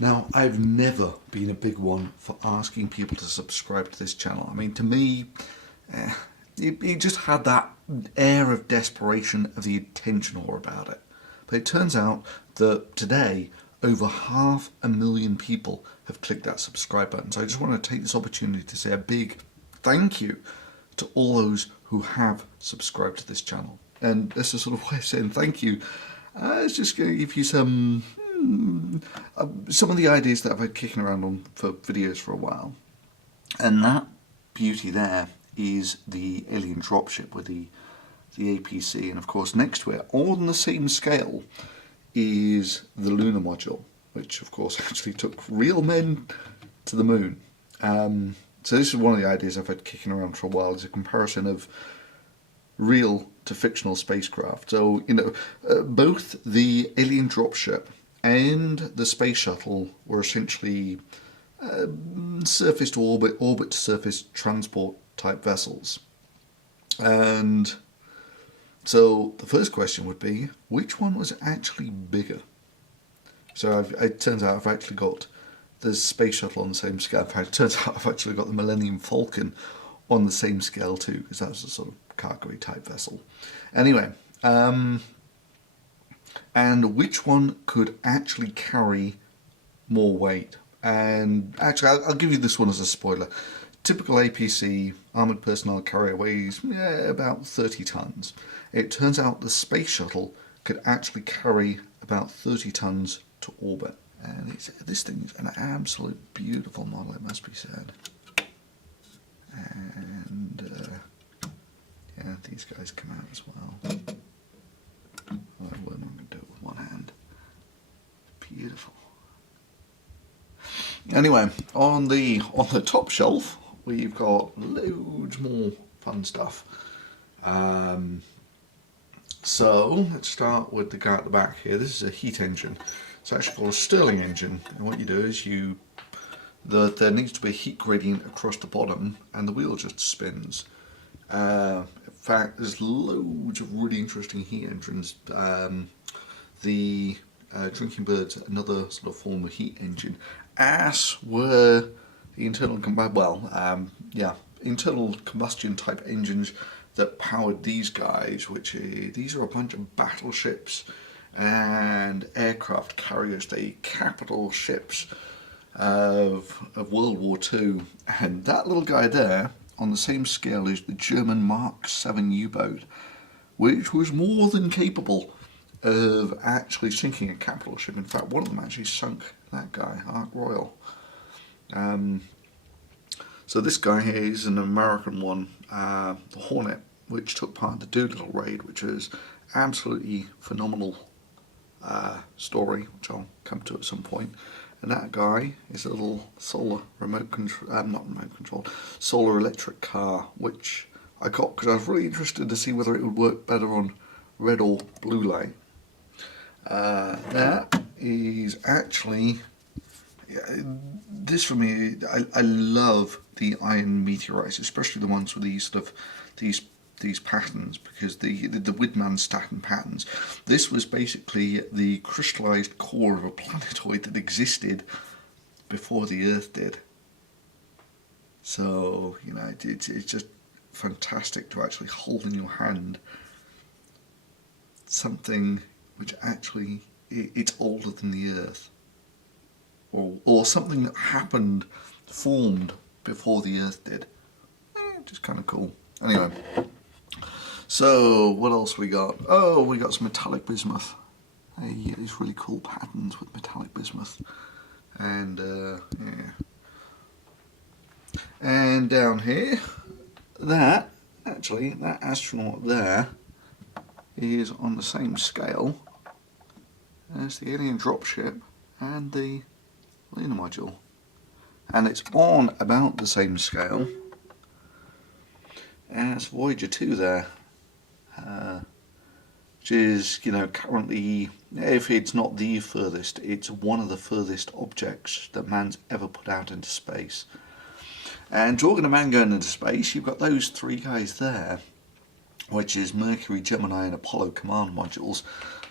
Now, I've never been a big one for asking people to subscribe to this channel. I mean, to me, it just had that air of desperation of the attention whore about it. But it turns out that today, over 500,000 people have clicked that subscribe button. So I just want to take this opportunity to say a big thank you to all those who have subscribed to this channel. And this is sort of way of saying thank you. It's just going to give you some of the ideas that I've had kicking around on for videos for a while. And that beauty there is the alien dropship with the APC, and of course next to it, all on the same scale, is the lunar module, which of course actually took real men to the moon. So this is one of the ideas I've had kicking around for a while, is a comparison of real to fictional spacecraft. So, you know, both the alien dropship and the space shuttle were essentially surface to orbit, orbit to surface transport type vessels. And so the first question would be, which one was actually bigger? So it turns out I've actually got the space shuttle on the same scale. In fact, it turns out I've actually got the Millennium Falcon on the same scale too, because that was a sort of cargo type vessel. Anyway, and which one could actually carry more weight? And actually, I'll give you this one as a spoiler. Typical APC armoured personnel carrier weighs about 30 tons. It turns out the space shuttle could actually carry about 30 tons to orbit. And this thing is an absolute beautiful model, it must be said. And yeah, these guys come out as well. I'm going to do it with one hand. Beautiful. Anyway, on the top shelf, we've got loads more fun stuff. So let's start with the guy at the back here. This is a heat engine. It's actually called a Stirling engine, and what you do is there needs to be a heat gradient across the bottom, and the wheel just spins. In fact, there's loads of really interesting heat engines. The Drinking Bird's another sort of form of heat engine, as were the internal combustion type engines that powered these guys, these are a bunch of battleships and aircraft carriers, the capital ships of World War II. And that little guy there, on the same scale, is the German Mark 7 U-boat, which was more than capable of actually sinking a capital ship. In fact, one of them actually sunk that guy, Ark Royal. So this guy here is an American one, the Hornet, which took part in the Doolittle raid, which is absolutely phenomenal story, which I'll come to at some point. And that guy is a little solar solar electric car, which I got because I was really interested to see whether it would work better on red or blue light. That is actually, this for me, I love the iron meteorites, especially the ones with these sort of these patterns, because the Widman-Statten patterns. This was basically the crystallized core of a planetoid that existed before the Earth did. So, you know, it's just fantastic to actually hold in your hand something which actually it's older than the Earth, or something that formed before the Earth did. Just kind of cool. Anyway, so what else we got? Oh, we got some metallic bismuth. These really cool patterns with metallic bismuth, and yeah. And down here, that astronaut there is on the same scale as the alien dropship and the lunar module, and it's on about the same scale as Voyager 2 there, which is, you know, currently, if it's not the furthest, it's one of the furthest objects that man's ever put out into space. And talking of man going into space, you've got those three guys there, which is Mercury, Gemini and Apollo command modules.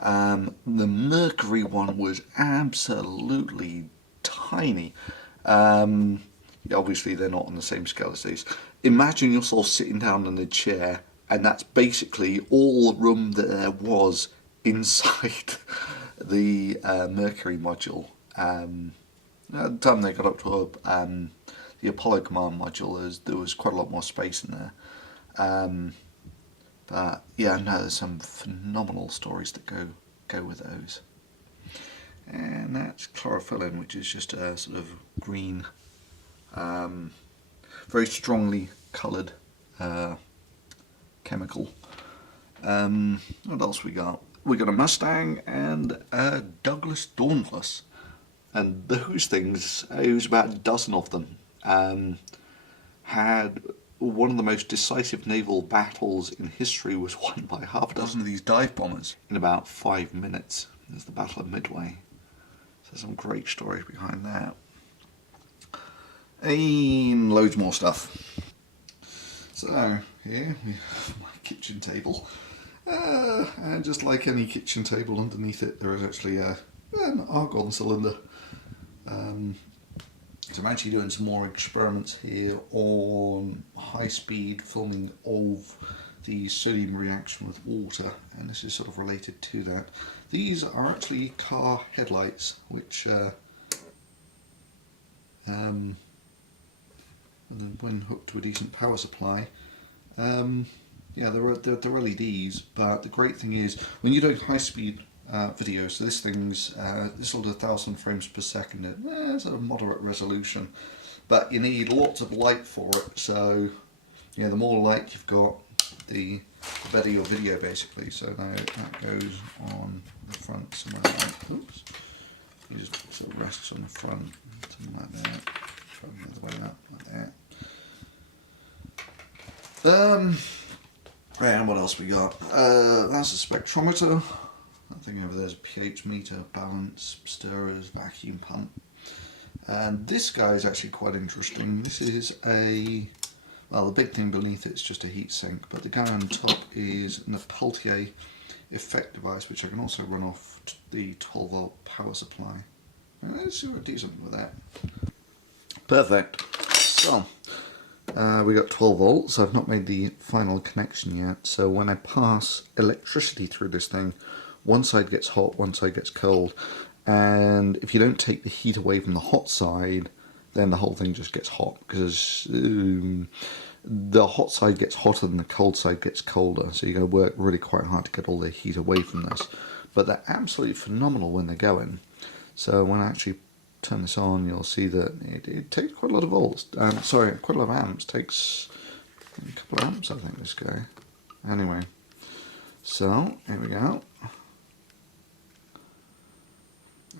The Mercury one was absolutely tiny. Obviously they're not on the same scale as these. Imagine yourself sitting down in a chair, and that's basically all the room that there was inside the Mercury module. At the time they got up to the Apollo command module, there was quite a lot more space in there. But yeah, no, there's some phenomenal stories that go with those. And that's chlorophyllin, which is just a sort of green, very strongly coloured chemical. What else we got? We got a Mustang and a Douglas Dauntless. And those things, it was about a dozen of them, had one of the most decisive naval battles in history was won by half a dozen of these dive bombers in about 5 minutes. There's the Battle of Midway. So some great stories behind that. And loads more stuff. So here we have my kitchen table. And just like any kitchen table, underneath it there is actually an argon cylinder. So I'm actually doing some more experiments here on high-speed filming of the sodium reaction with water, and this is sort of related to that. These are actually car headlights, which when hooked to a decent power supply, yeah, they're LEDs, but the great thing is when you're doing high-speed video, so this thing's this will do 1,000 frames per second at sort of moderate resolution, but you need lots of light for it. So yeah, the more light you've got, the better your video basically. So now that goes on the front somewhere like, oops, you just sort of rests on the front, something like that. Try the other way up, like that. And what else we got? That's a spectrometer. I think over there's a pH meter, balance, stirrers, vacuum pump. And this guy is actually quite interesting. This is well, the big thing beneath it is just a heat sink, but the guy on top is a Peltier effect device, which I can also run off the 12 volt power supply. And let's see what decent with that. Perfect. So, we got 12 volts. I've not made the final connection yet, so when I pass electricity through this thing, one side gets hot, one side gets cold, and if you don't take the heat away from the hot side, then the whole thing just gets hot, because the hot side gets hotter than the cold side gets colder, so you're going to work really quite hard to get all the heat away from this. But they're absolutely phenomenal when they're going. So when I actually turn this on, you'll see that it takes quite a lot of volts, sorry, quite a lot of amps. Takes a couple of amps, I think, this guy. Anyway, so here we go.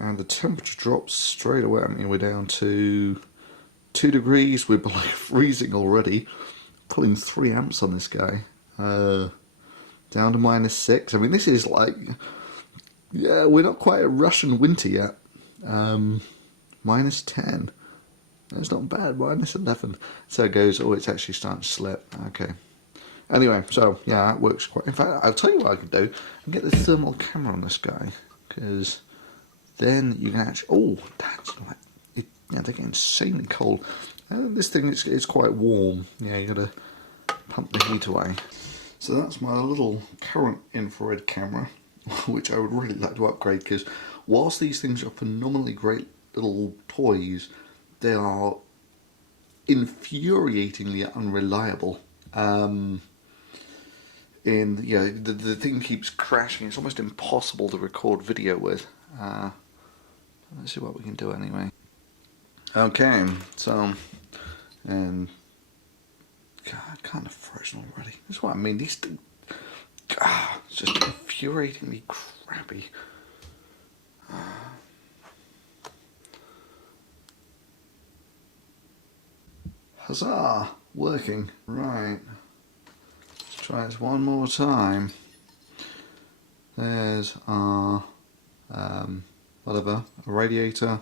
And the temperature drops straight away. I mean, we're down to 2 degrees. We're below freezing already. Pulling 3 amps on this guy. Down to -6. I mean, this is like, yeah, we're not quite at Russian winter yet. -10. That's not bad. -11. So it goes. Oh, it's actually starting to slip. Okay. Anyway, so yeah, that works quite. In fact, I'll tell you what I could do. I can get the thermal camera on this guy, because then you can actually, oh, that's like, yeah, they get insanely cold. This thing is quite warm. Yeah, you gotta pump the heat away. So that's my little current infrared camera, which I would really like to upgrade, because whilst these things are phenomenally great little toys, they are infuriatingly unreliable. The thing keeps crashing. It's almost impossible to record video with. Let's see what we can do anyway. Okay, so, and God, kind of frozen already. That's what I mean. These things, it's just infuriatingly crappy. Huzzah! Working. Right. Let's try this one more time. There's our a radiator,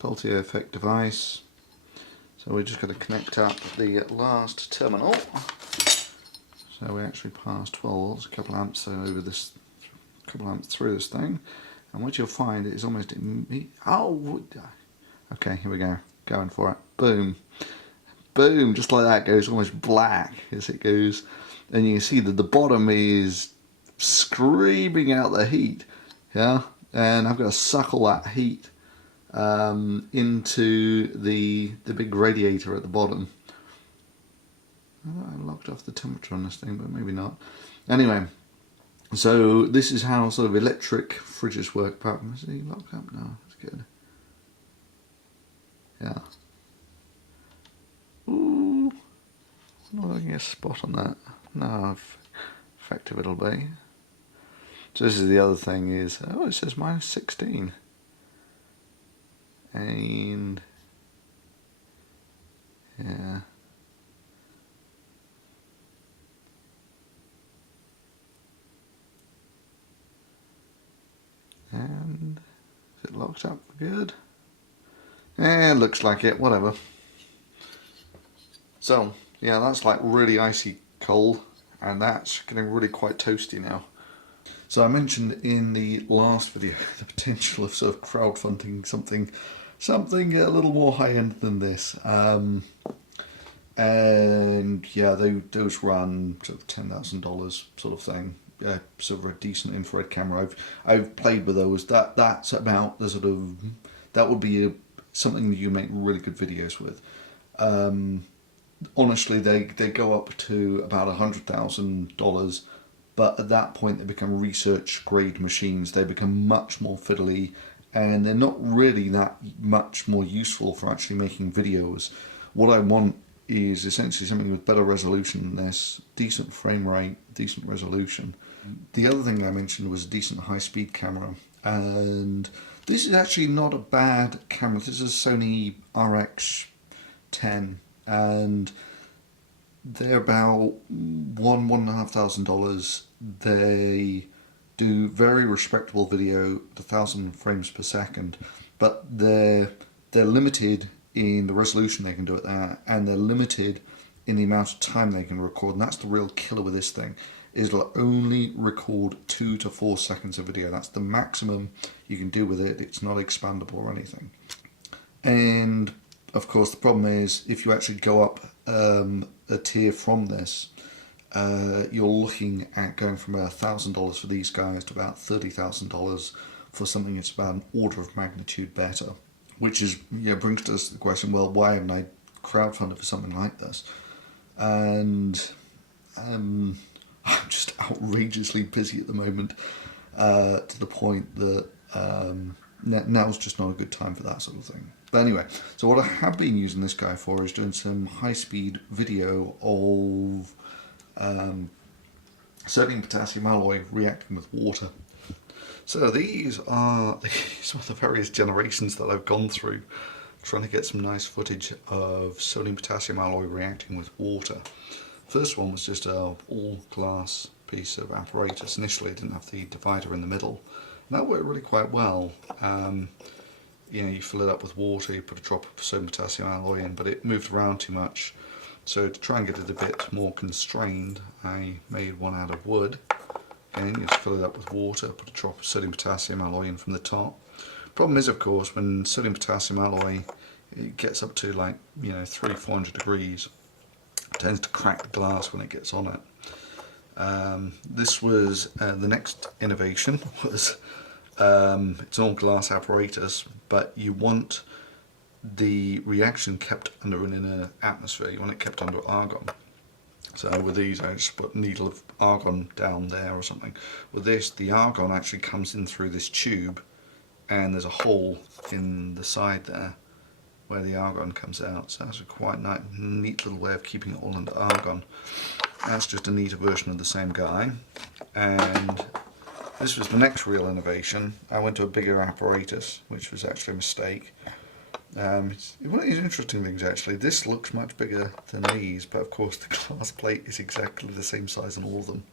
Peltier effect device. So we're just going to connect up the last terminal. So we actually pass 12 volts, a couple amps over this, a couple amps through this thing, and what you'll find is almost immediate. Oh, Okay, here we go. Going for it. Boom. Boom, just like that, goes almost black as it goes. And you can see that the bottom is screaming out the heat. Yeah, and I've got to suck all that heat into the big radiator at the bottom. I locked off the temperature on this thing, but maybe not. Anyway, so this is how sort of electric fridges work. Is he locked up? No, that's good. Yeah. Ooh, not looking at a spot on that. No, effective it'll be. So this is the other thing is, oh, it says -16. And yeah. And is it locked up for good? Eh, looks like it, whatever. So, yeah, that's like really icy cold, and that's getting really quite toasty now. So I mentioned in the last video the potential of sort of crowdfunding something a little more high-end than this. And yeah, those run sort of $10,000 sort of thing. Sort of a decent infrared camera. I've played with those. That's about the sort of, that would be something that you make really good videos with. Honestly, they go up to about $100,000, but at that point they become research grade machines. They become much more fiddly, and they're not really that much more useful for actually making videos. What I want is essentially something with better resolution than this, decent frame rate, decent resolution. The other thing I mentioned was a decent high-speed camera, and this is actually not a bad camera. This is a Sony RX10, and they're about $1,500. They do very respectable video at 1,000 frames per second, but they're limited in the resolution they can do it there, and they're limited in the amount of time they can record, and that's the real killer with this thing, is it'll only record 2 to 4 seconds of video. That's the maximum you can do with it. It's not expandable or anything. And of course the problem is, if you actually go up a tier from this, you're looking at going from $1,000 for these guys to about $30,000 for something that's about an order of magnitude better. Which is, brings us to the question, well, why haven't I crowdfunded for something like this? And I'm just outrageously busy at the moment, to the point that now's just not a good time for that sort of thing. But anyway, so what I have been using this guy for is doing some high-speed video of sodium potassium alloy reacting with water. So these are the various generations that I've gone through trying to get some nice footage of sodium potassium alloy reacting with water. First one was just a all glass piece of apparatus. Initially it didn't have the divider in the middle, and that worked really quite well. You fill it up with water, you put a drop of sodium potassium alloy in, but it moved around too much. So to try and get it a bit more constrained, I made one out of wood. Again, you just fill it up with water, put a drop of sodium potassium alloy in from the top. Problem is, of course, when sodium potassium alloy, it gets up to like 300-400 degrees, it tends to crack the glass when it gets on it. This was the next innovation was it's an all glass apparatus, but you want the reaction kept under an inner atmosphere. You want it kept under argon. So with these, I just put a needle of argon down there or something. With this, the argon actually comes in through this tube, and there's a hole in the side there where the argon comes out. So that's a quite neat little way of keeping it all under argon. That's just a neater version of the same guy. And this was the next real innovation. I went to a bigger apparatus, which was actually a mistake. One of these interesting things actually, this looks much bigger than these, but of course the glass plate is exactly the same size on all of them.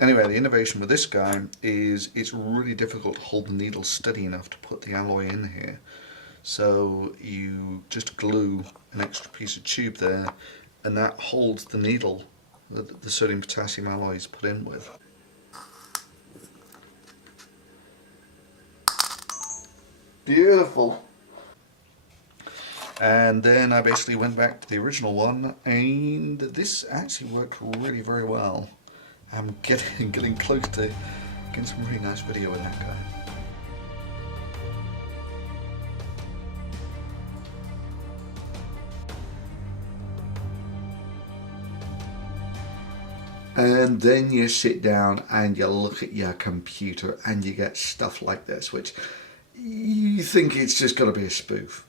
Anyway, the innovation with this guy is it's really difficult to hold the needle steady enough to put the alloy in here. So you just glue an extra piece of tube there, and that holds the needle that the sodium potassium alloy is put in with. Beautiful. And then I basically went back to the original one, and this actually worked really very well. I'm getting close to getting some really nice video in that guy. And then you sit down and you look at your computer and you get stuff like this, which you think it's just got to be a spoof,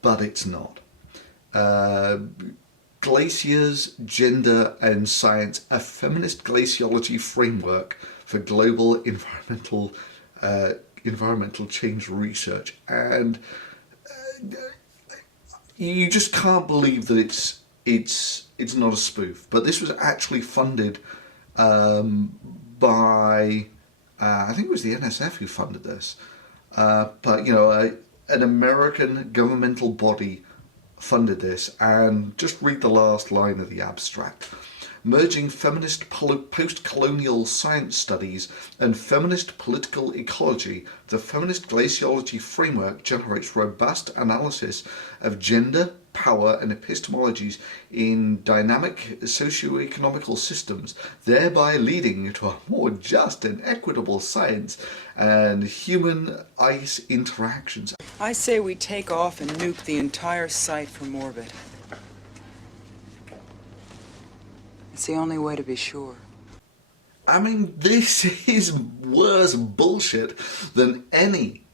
but it's not. Glaciers, Gender and Science, a feminist glaciology framework for global environmental change research. And you just can't believe that it's not a spoof. But this was actually funded by I think it was the NSF who funded this. But you know, an American governmental body funded this, and just read the last line of the abstract. Merging feminist post-colonial science studies and feminist political ecology, the feminist glaciology framework generates robust analysis of gender, power and epistemologies in dynamic socio-economical systems, thereby leading to a more just and equitable science and human-ice interactions. I say we take off and nuke the entire site from orbit. It's the only way to be sure. I mean, this is worse bullshit than any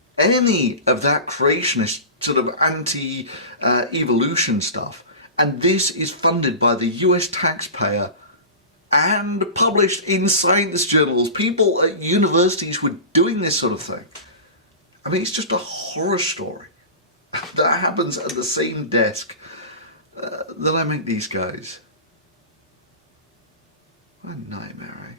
of that creationist sort of anti-evolution stuff. And this is funded by the US taxpayer and published in science journals. People at universities were doing this sort of thing. I mean, it's just a horror story that happens at the same desk that I make these guys. What a nightmare, eh?